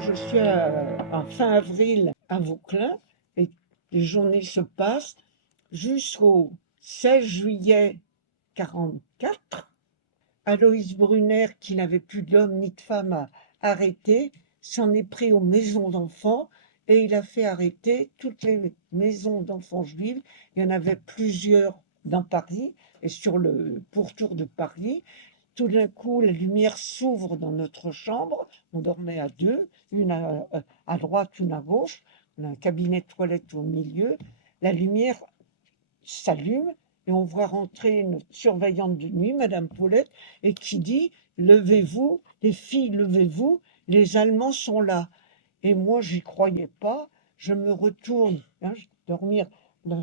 je suis en fin avril à Vauclin et les journées se passent jusqu'au 16 juillet 44. Aloïs Brunner, qui n'avait plus d'homme ni de femme à arrêter, s'en est pris aux maisons d'enfants et il a fait arrêter toutes les maisons d'enfants juives. Il y en avait plusieurs dans Paris et sur le pourtour de Paris. Tout d'un coup, la lumière s'ouvre dans notre chambre. On dormait à deux, une à droite, une à gauche. On a un cabinet de toilette au milieu. La lumière s'allume et on voit rentrer une surveillante de nuit, Madame Paulette, et qui dit: levez-vous, les filles, levez-vous, les Allemands sont là. Et moi, j'y croyais pas. Je me retourne, je dormir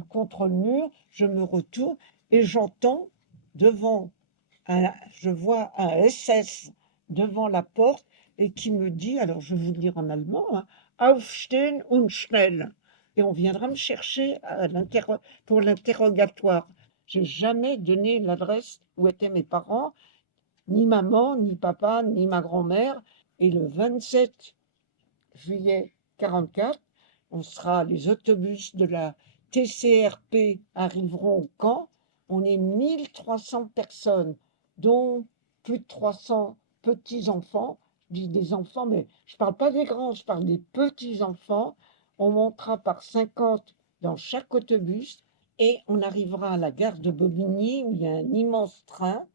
contre le mur, je me retourne et j'entends devant je vois un SS devant la porte et qui me dit, alors je vais vous le dire en allemand, Aufstehen und schnell. Et on viendra me chercher pour l'interrogatoire. J'ai jamais donné l'adresse où étaient mes parents, ni maman, ni papa, ni ma grand-mère. Et le 27 juillet 44, les autobus de la TCRP arriveront au camp. On est 1300 personnes, dont plus de 300 petits-enfants. Je dis des enfants, mais je ne parle pas des grands, je parle des petits-enfants. On montera par 50 dans chaque autobus et on arrivera à la gare de Bobigny où il y a un immense train,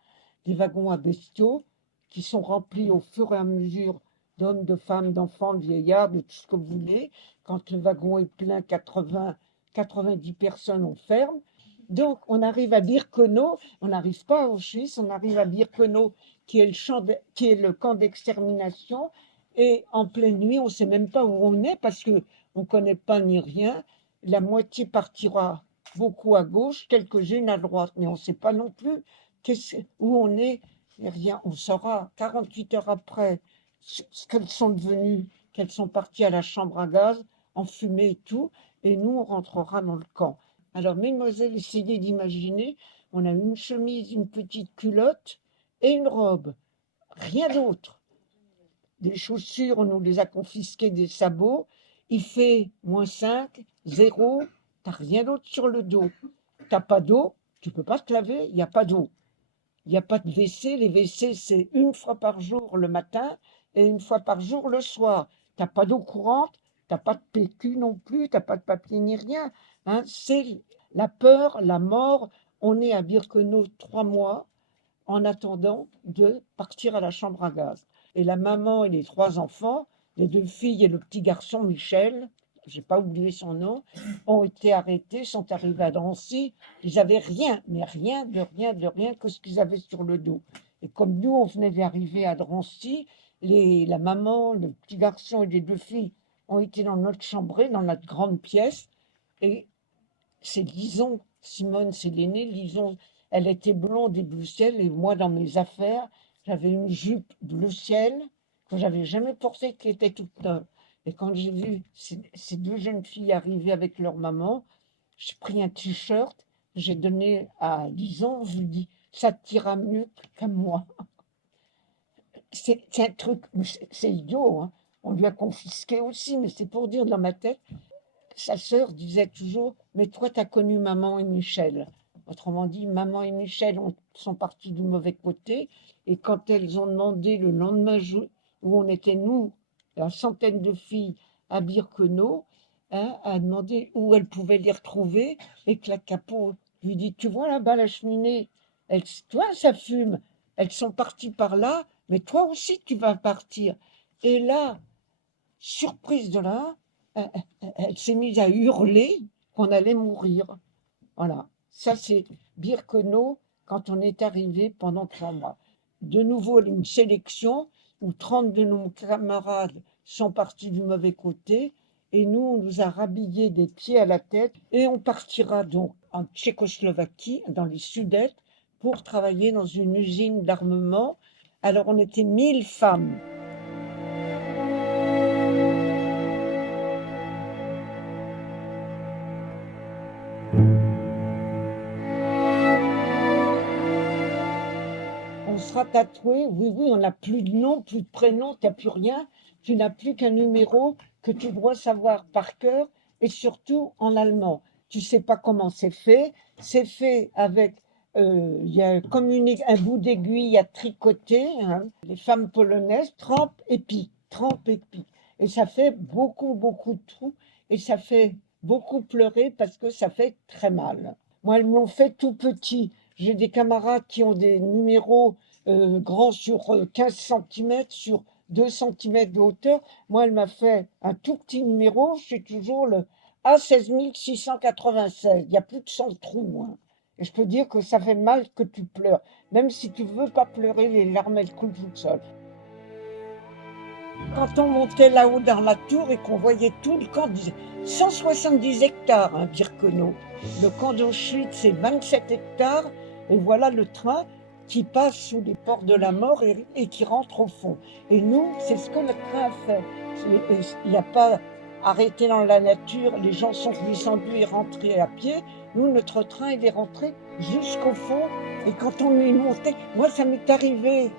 des wagons à bestiaux qui sont remplis au fur et à mesure d'hommes, de femmes, d'enfants, de vieillards, de tout ce que vous voulez. Quand le wagon est plein, 80, 90 personnes, on ferme. Donc, on arrive à Birkenau, on n'arrive pas à Auschwitz, on arrive à Birkenau, qui est le camp d'extermination, et en pleine nuit, on ne sait même pas où on est, parce qu'on ne connaît pas ni rien. La moitié partira beaucoup à gauche, quelques-unes à droite, mais on ne sait pas non plus où on est, rien. On saura 48 heures après ce qu'elles sont devenues, qu'elles sont parties à la chambre à gaz, enfumées et tout, et nous, on rentrera dans le camp. Alors, mesdemoiselles, essayez d'imaginer, on a une chemise, une petite culotte et une robe, rien d'autre. Des chaussures, on nous les a confisquées, des sabots, il fait -5, 0, t'as rien d'autre sur le dos. T'as pas d'eau, tu peux pas te laver, il n'y a pas d'eau. Il n'y a pas de WC, les WC c'est une fois par jour le matin et une fois par jour le soir. Tu n'as pas d'eau courante, tu n'as pas de PQ non plus, tu n'as pas de papier ni rien. C'est la peur, la mort. On est à Birkenau 3 mois en attendant de partir à la chambre à gaz. Et la maman et les 3 enfants, les 2 filles et le petit garçon Michel, j'ai pas oublié son nom, ont été arrêtés, sont arrivés à Drancy. Ils avaient rien, mais rien de rien de rien que ce qu'ils avaient sur le dos. Et comme nous, on venait d'arriver à Drancy, la maman, le petit garçon et les 2 filles ont été dans notre chambrée, dans notre grande pièce. Et c'est Lison, Simone, c'est l'aînée, Lison, elle était blonde et bleu ciel, et moi, dans mes affaires, j'avais une jupe bleu ciel que j'avais jamais portée, qui était toute neuve. Et quand j'ai vu ces 2 jeunes filles arriver avec leur maman, j'ai pris un t-shirt, j'ai donné à Lison, je lui dis, ça t'ira mieux qu'à moi. C'est un truc, c'est idiot, hein. On lui a confisqué aussi, mais c'est pour dire dans ma tête, sa sœur disait toujours: mais toi, tu as connu maman et Michel. Autrement dit, maman et Michel sont partis du mauvais côté. Et quand elles ont demandé le lendemain où on était, nous, la centaine de filles à Birkenau, a demandé où elles pouvaient les retrouver. Et que la capot lui dit: tu vois là-bas la cheminée, toi, ça fume. Elles sont parties par là, mais toi aussi, tu vas partir. Et là, surprise de là, elle s'est mise à hurler qu'on allait mourir. Voilà, ça c'est Birkenau quand on est arrivé pendant 3 mois. De nouveau, une sélection où 30 de nos camarades sont partis du mauvais côté et nous, on nous a rhabillés des pieds à la tête et on partira donc en Tchécoslovaquie, dans les Sudètes, pour travailler dans une usine d'armement. Alors on était 1000 femmes. On sera tatoué. Oui, oui, on n'a plus de nom, plus de prénom, tu n'as plus rien. Tu n'as plus qu'un numéro que tu dois savoir par cœur et surtout en allemand. Tu sais pas comment c'est fait. C'est fait avec, il y a comme un bout d'aiguille à tricoter, hein. Les femmes polonaises trempent et piquent. Et ça fait beaucoup, beaucoup de trous et ça fait beaucoup pleurer parce que ça fait très mal. Moi, elles me l'ont fait tout petit. J'ai des camarades qui ont des numéros grands sur 15 centimètres, sur 2 centimètres de hauteur. Moi, elle m'a fait un tout petit numéro. C'est toujours le A16696. Il y a plus de 100 trous, hein. Et je peux dire que ça fait mal que tu pleures. Même si tu veux pas pleurer, les larmes, elles coulent toutes seules. Quand on montait là-haut dans la tour et qu'on voyait tout le camp, 170 hectares, hein, Birkenau. Le camp d'Auschwitz, c'est 27 hectares. Et voilà le train qui passe sous les portes de la mort et qui rentre au fond. Et nous, c'est ce que le train a fait. Il n'a pas arrêté dans la nature, les gens sont descendus et rentrés à pied. Nous, notre train, il est rentré jusqu'au fond. Et quand on est monté, moi, ça m'est arrivé.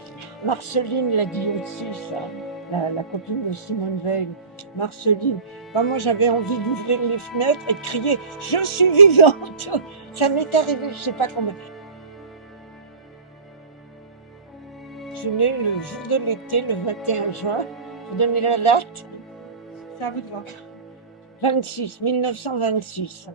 Marceline l'a dit aussi, ça. La copine de Simone Veil, Marceline. Bah, moi, j'avais envie d'ouvrir les fenêtres et de crier « Je suis vivante !» Ça m'est arrivé, je ne sais pas combien. Je suis née le jour de l'été, le 21 juin. Vous donnez la date? C'est à vous de voir. 26, 1926.